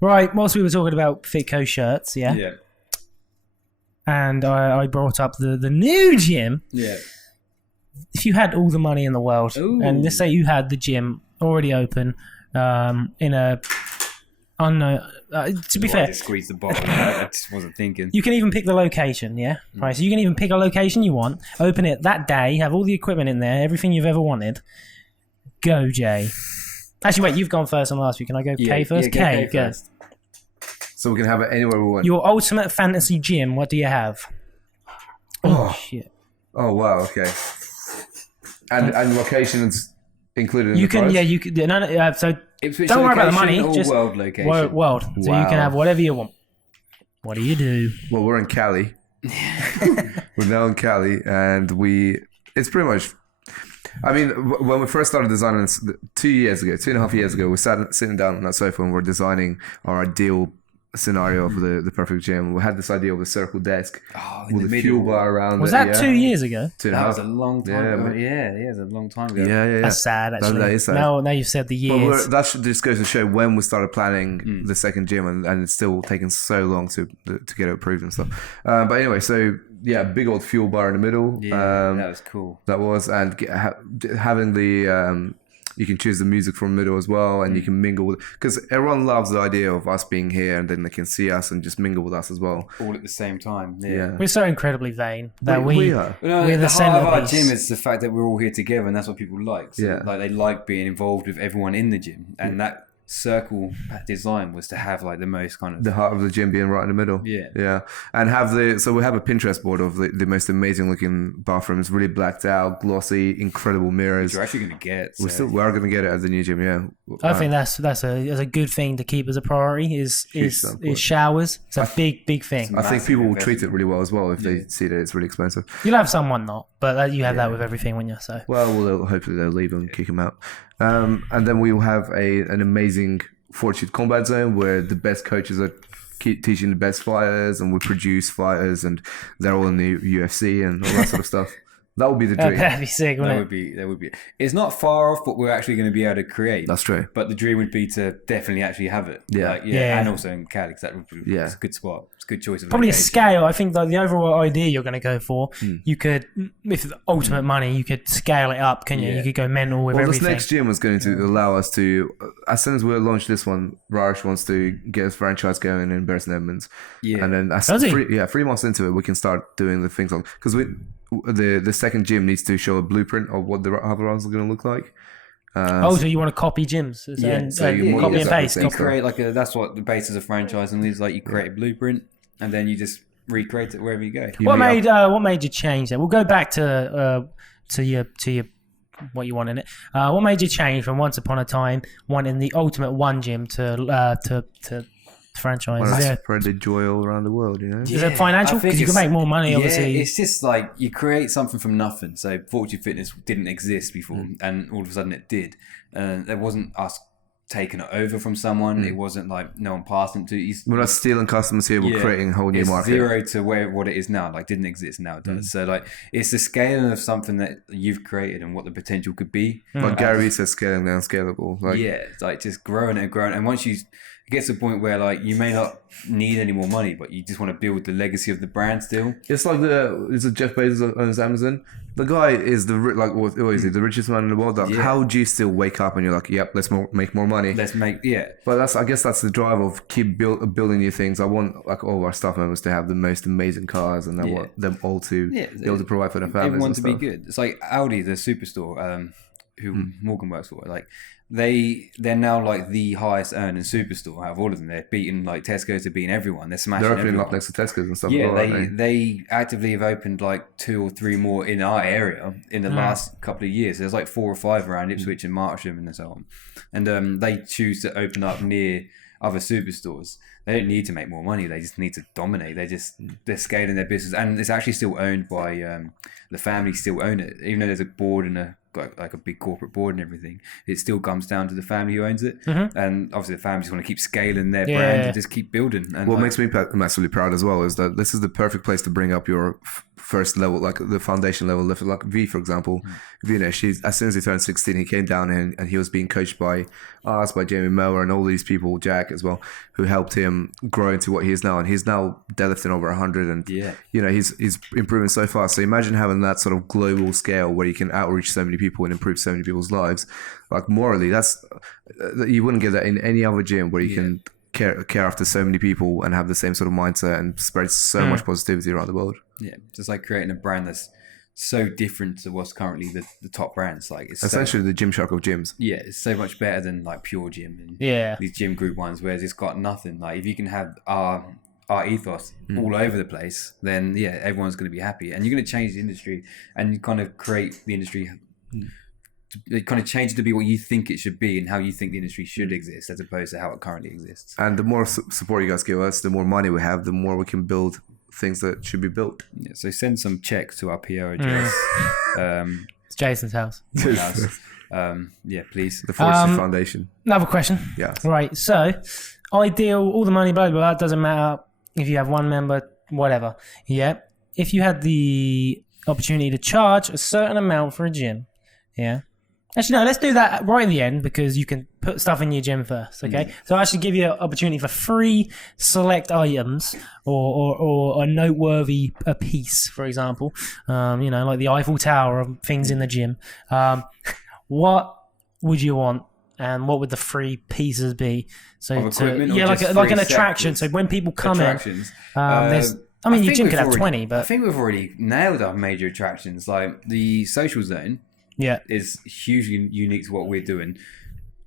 Right, whilst we were talking about Fitco shirts, Yeah. and I brought up the new gym. Yeah. If you had all the money in the world, Ooh. and let's say you had the gym already open, in a unknown. To be I fair, just squeezed the bottle. I just wasn't thinking. you can even pick the location. Yeah, right. So you can even pick a location you want, open it that day, have all the equipment in there, everything you've ever wanted. Go, Jay. Actually, wait. You've gone first on last week. Can I go K first? Yeah, Go. first. So we can have it anywhere we want. Your ultimate fantasy gym. What do you have? Oh shit. Oh wow, okay. And locations included in You the can, price? yeah, you could. No, so Ipswich don't worry about the location money. or Just world location. world. So you Wow. can have whatever you want. What do you do? Well, we're in Cali. We're now in Cali, and it's pretty much. I mean, when we first started designing this 2.5 years ago, we sitting down on that sofa and we're designing our ideal scenario for the perfect gym. We had this idea of a circle desk in with the a fuel middle. bar around Was it. that 2 years ago? 2.5. That was a long time Yeah, ago. man. Yeah, it was a long time ago. Yeah. That's sad, actually. That is sad. Now you've said the But years. that just goes to show when we started planning the second gym, and it's still taking so long to get it approved and stuff. But anyway, so yeah, big old fuel bar in the middle. Yeah, that was cool. That was, and having the you can choose the music from the middle as well, and you can mingle with, because everyone loves the idea of us being here and then they can see us and just mingle with us as well. All at the same time. Yeah. We're so incredibly vain that We are. No, we're the the heart of our centerpiece. gym is the fact that we're all here together, and that's what people like. So, Yeah. like they like being involved with everyone in the gym, and that circle design was to have like the most kind of The heart of the gym being right in the middle. Yeah. And so we have a Pinterest board of the most amazing looking bathrooms, really blacked out, glossy, incredible mirrors. which you're actually going to get. So. We are going to get it as a new gym, yeah. I think that's a good thing to keep as a priority is showers. It's a big thing. I think people will investment. treat it really well as well if they see that it's really expensive. You'll have someone not, but you have that with everything when you're so. Well, hopefully they'll leave and kick him out. And then we will have an amazing Fortitude combat zone where the best coaches are teaching the best fighters, and we produce fighters, and they're all in the UFC and all that sort of stuff. That would be the dream. That'd be sick, wouldn't That would be. It's not far off what we're actually going to be able to create. That's true. But the dream would be to definitely actually have it. Yeah. Yeah. And also in Cali, because that would be it's a good spot. It's a good choice of Probably a location. scale. I think the overall idea you're going to go for, you could, if the ultimate money, you could scale it up, couldn't you? Yeah. You could go mental with Well, everything. this next gym was going to allow us to, as soon as we launch this one, Rarish wants to get his franchise going in Burton Edmonds. Yeah. And then Does he? 3 months into it, we can start doing the things on, because the second gym needs to show a blueprint of what the other ones are going to look like. So you want to copy gyms and so you more copy or and less paste. have You the create that's what the basis of franchising is. Like you create a blueprint, and then you just recreate it wherever you go. What made you change that? We'll go back to your what you want in it. What made you change from once upon a time wanting the ultimate one gym to franchise? Well, Is that's there- spread the joy all around the world, you know? Is it financial? I think Because you can it's- make more money, obviously. Yeah, it's just like you create something from nothing. So Fortitude Fitness didn't exist before, and all of a sudden it did. There wasn't us taking it over from someone. It wasn't like no one passed it to. We're not stealing customers here, we're creating a whole new it's market. zero to what it is now. Like didn't exist, now it does. So like it's the scaling of something that you've created and what the potential could be. Like Gary says, scaling down scalable. Like, Yeah, it's like just growing and growing. And once it gets to a point where like you may not need any more money, but you just want to build the legacy of the brand still. It's like is it Jeff Bezos owns Amazon? The guy is the richest man in the world. Like, how do you still wake up and you're like, yep, let's make more money? Let's make But I guess that's the drive of keep building new things. I want like all of our staff members to have the most amazing cars, and I want them all to be able to provide for their families. everyone and to stuff. be good. It's like Audi, the superstore, who Morgan works for. Like they're now like the highest earning superstore out of all of them. They're beating like Tesco to beating everyone. They're smashing. They're opening everyone. up next to Tesco's and stuff. Yeah, as well, aren't they actively have opened like 2 or 3 more in our area in the last couple of years. There's like 4 or 5 around Ipswich and Martlesham and so on. And they choose to open up near other superstores. They don't need to make more money. They just need to dominate. They're scaling their business, and it's actually still owned by the family. Still own it, even though there's a board and a got like a big corporate board and everything, it still comes down to the family who owns it. And obviously the family just want to keep scaling their brand and just keep building. And what makes me massively proud as well is that this is the perfect place to bring up your first level, like the foundation level. Like V, for example, Vinesh, as soon as he turned 16, he came down and he was being coached by us, by Jamie Mower and all these people, Jack as well, who helped him grow into what he is now. And he's now deadlifting over 100 and he's improving so fast. So imagine having that sort of global scale where you can outreach so many people and improve so many people's lives. Like morally, that's you wouldn't get that in any other gym where you can care after so many people and have the same sort of mindset and spread so much positivity around the world. Yeah, just like creating a brand that's so different to what's currently the top brands. Like it's essentially the Gymshark of gyms. Yeah, it's so much better than like Pure Gym and these gym group ones, whereas it's got nothing. Like if you can have our ethos all over the place, then everyone's going to be happy, and you're going to change the industry and you kind of create the industry. It kind of change it to be what you think it should be and how you think the industry should exist, as opposed to how it currently exists. And the more support you guys give us, the more money we have, the more we can build things that should be built. Yeah, so send some checks to our PO address. It's Jason's house. Please. The Fortitude Foundation. Another question. Yeah. Right. So, ideal, all the money, blah, blah, blah. It doesn't matter if you have one member, whatever. Yeah. If you had the opportunity to charge a certain amount for a gym, Actually, no, let's do that right at the end because you can put stuff in your gym first, okay? So I actually give you an opportunity for 3 select items or a noteworthy piece, for example, like the Eiffel Tower of things in the gym. What would you want? And what would the 3 pieces be? So, like an attraction. So when people come in, your gym could have 20, but I think we've already nailed our major attractions, like the social zone. Is hugely unique to what we're doing.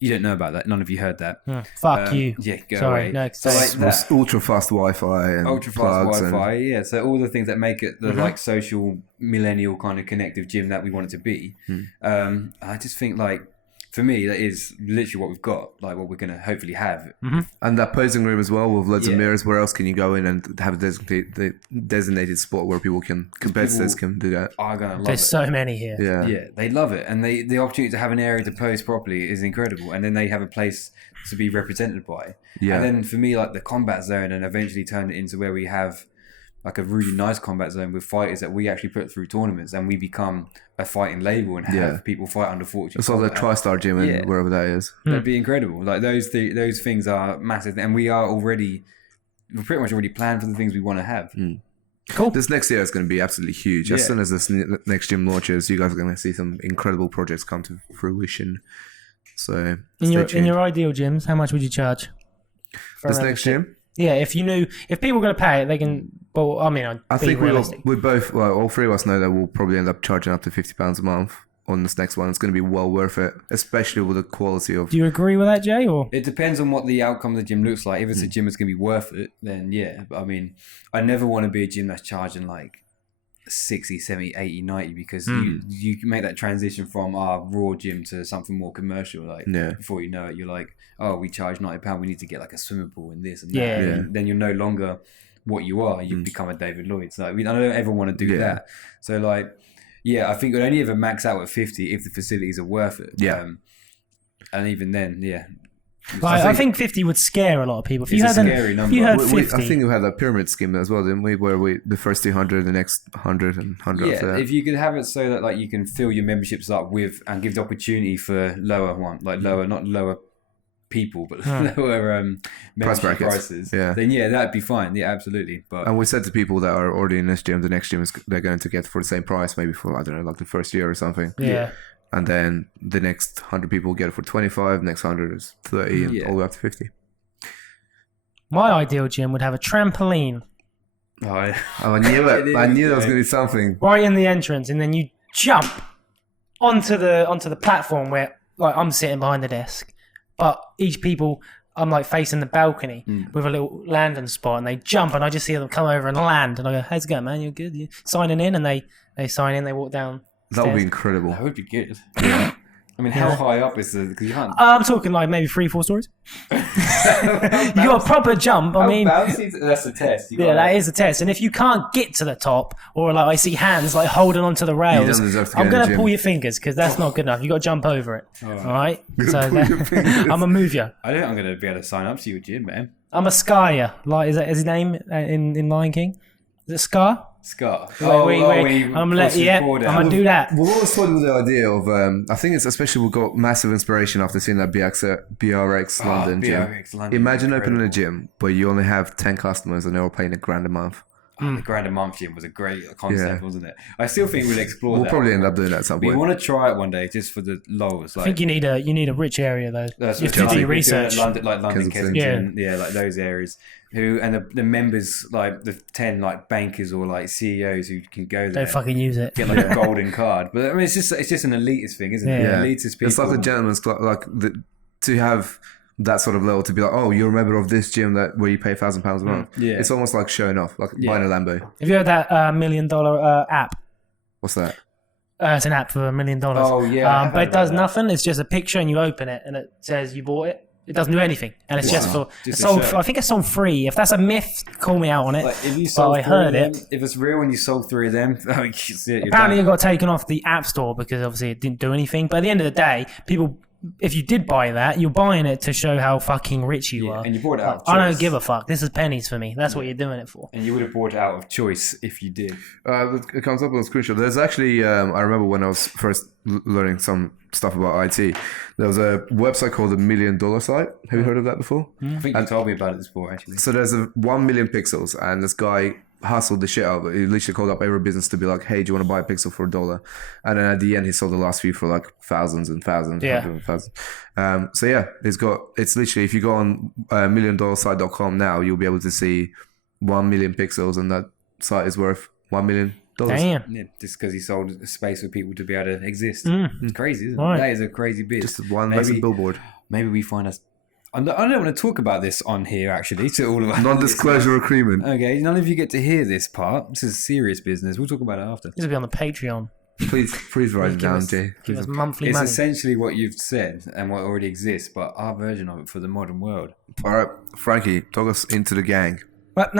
You don't know about that. None of you heard that. Fuck you. Yeah, go Sorry, away. No, so like that. Ultra fast Wi-Fi and ultra fast Wi-Fi. So all the things that make it the like social millennial kind of connective gym that we want it to be. I just think like for me that is literally what we've got, like what we're gonna hopefully have. And that posing room as well with loads of mirrors. Where else can you go in and have a designated spot where competitors can do that? Are gonna love There's it. so many here. Yeah, they love it, and the opportunity to have an area to pose properly is incredible, and then they have a place to be represented by. And then for me, like the combat zone, and eventually turn it into where we have like a really nice combat zone with fighters that we actually put through tournaments, and we become a fighting label and have people fight under Fortitude. It's like the TriStar gym and wherever that is. That'd be incredible. Like those things are massive, and we're pretty much already planned for the things we want to have. Cool. This next year is going to be absolutely huge. As soon as this next gym launches, you guys are going to see some incredible projects come to fruition. So in your ideal gyms, how much would you charge for this next gym? Yeah, if people are going to pay it, they can. Well, I mean, I think we both, all 3 of us know that we'll probably end up charging up to £50 a month on this next one. It's going to be well worth it, especially with the quality of. Do you agree with that, Jay? Or it depends on what the outcome of the gym looks like. If it's a gym that's going to be worth it, then yeah. But I mean, I never want to be a gym that's charging like 60, 70, 80, 90 because you can make that transition from our raw gym to something more commercial. Like before you know it, you're like, oh, we charge £90. We need to get like a swimming pool and this and that. And then you're no longer what you are. You become a David Lloyd. So I don't ever want to do that. So like, I think it would only ever max out at 50 if the facilities are worth it. And even then, I think 50 would scare a lot of people. If it's a scary number. If you had 50, I think we had that pyramid scheme as well, didn't we? Where the first 200, the next 100, and 100 after that. If you could have it so that like you can fill your memberships up with and give the opportunity for lower not lower people, but lower membership prices. Then that'd be fine. Yeah, absolutely. And we said to people that are already in this gym, the next gym they're going to get for the same price, maybe for I don't know, like the first year or something. And then the next 100 people get it for 25, next 100 is 30, and all the way up to 50. My ideal gym would have a trampoline. I knew it. I knew there was going to be something. Right in the entrance, and then you jump onto the platform where like I'm sitting behind the desk, but each people I'm like facing the balcony with a little landing spot, and they jump, and I just see them come over and land, and I go, "How's it going, man? You're good? You signing in?" And they sign in, they walk down. That would be incredible. That would be good. I mean, how high up is the? Because you can't. I'm talking like maybe 3-4 stories. You got a proper jump. I mean, That's a test. that is a test. And if you can't get to the top, or like I see hands like holding onto the rails, I'm gonna pull your fingers because that's not good enough. You got to jump over it. All right. So I'm gonna move you. I don't think I'm gonna be able to sign up to your gym, man. I'm a Skyer. Like, is that his name in Lion King? Is it Scar? Scar. Wait. I'm gonna do that. We've always toyed with the idea of, I think it's especially we got massive inspiration after seeing that BRX London gym. BRX London, Imagine incredible. opening a gym where you only have 10 customers and they're all paying $1,000 a month. The grand a month gym was a great concept, wasn't it? I still think we'll explore that. We'll probably end up doing that at some We point. want to try it one day just for the lows. I think you need a rich area though. That's you what have to do we're research. doing at London, Kensington, Yeah. like those areas. The members, like the 10 like bankers or like CEOs who can go there. Don't fucking use it. Get like a golden card, but I mean it's just an elitist thing, isn't it? Yeah. Elitist people. It's like the gentleman's club, to have that sort of level to be like, oh, you're a member of this gym where you pay £1,000 a month. Yeah. It's almost like showing off, like buying a Lambo. Have you heard that $1 million app? What's that? It's an app for $1 million. Oh yeah, but it does nothing. It's just a picture, and you open it, and it says you bought it. It doesn't do anything, and it's just for. Just it's sold, a show. I think it's sold free. If that's a myth, call me out on it. Like if you sold I three heard of them, it. if it's real and you sold 3 of them, you're Apparently, done. it got taken off the App Store because obviously it didn't do anything. But at the end of the day, people, if you did buy that, you're buying it to show how fucking rich you are. And you bought it out of I don't choice. give a fuck. This is pennies for me. That's what you're doing it for. And you would have bought it out of choice if you did. It comes up on the screenshot. There's actually, I remember when I was first learning some stuff about IT, there was a website called the $1 Million Site. Have you heard of that before? I think you told me about it before, actually. So there's 1 million pixels, and this guy hustled the shit out of it. He literally called up every business to be like, hey, do you want to buy a pixel for $1? And then at the end, he sold the last few for like thousands and thousands. Yeah. Hundreds and thousands. So yeah, it's literally, if you go on $1millionsite.com now, you'll be able to see 1 million pixels, and that site is worth $1 million. Damn. Yeah, just because he sold a space for people to be able to exist. It's crazy, isn't it? Right. That is a crazy bit. Just one massive billboard. Maybe we find us. I don't want to talk about this on here, actually, to all of us. Non-disclosure agreement. Okay, none of you get to hear this part. This is serious business. We'll talk about it after. This will be on the Patreon. Please write it down, Jay. Give us monthly It's money. essentially what you've said and what already exists, but our version of it for the modern world. All right, Frankie, talk us into the gang. What?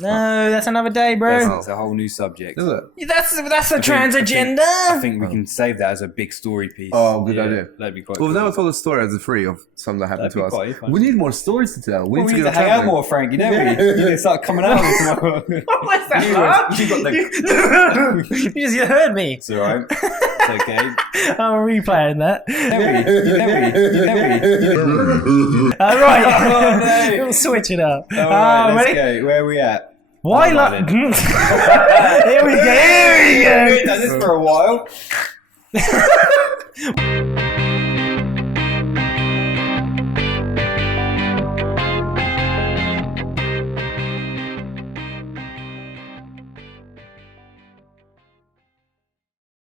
No, that's another day, bro. That's a whole new subject. Is it? That's a trans agenda. I think we can save that as a big story piece. Oh, good idea. That'd be quite Well, cool. we've never told a story as a free of something that happened That'd be to us. quite fun. We need more stories to tell. We need to get hang out traveling. more, Frankie, don't we? You need to start coming out with What's that? You got the... You just heard me. It's alright. It's okay. I'm replaying that. All Oh, right. no. We'll switch it up. Alright, let's ready? go. Where are we at? Why Oh, like? Martin. Here we go. We've done this for a while.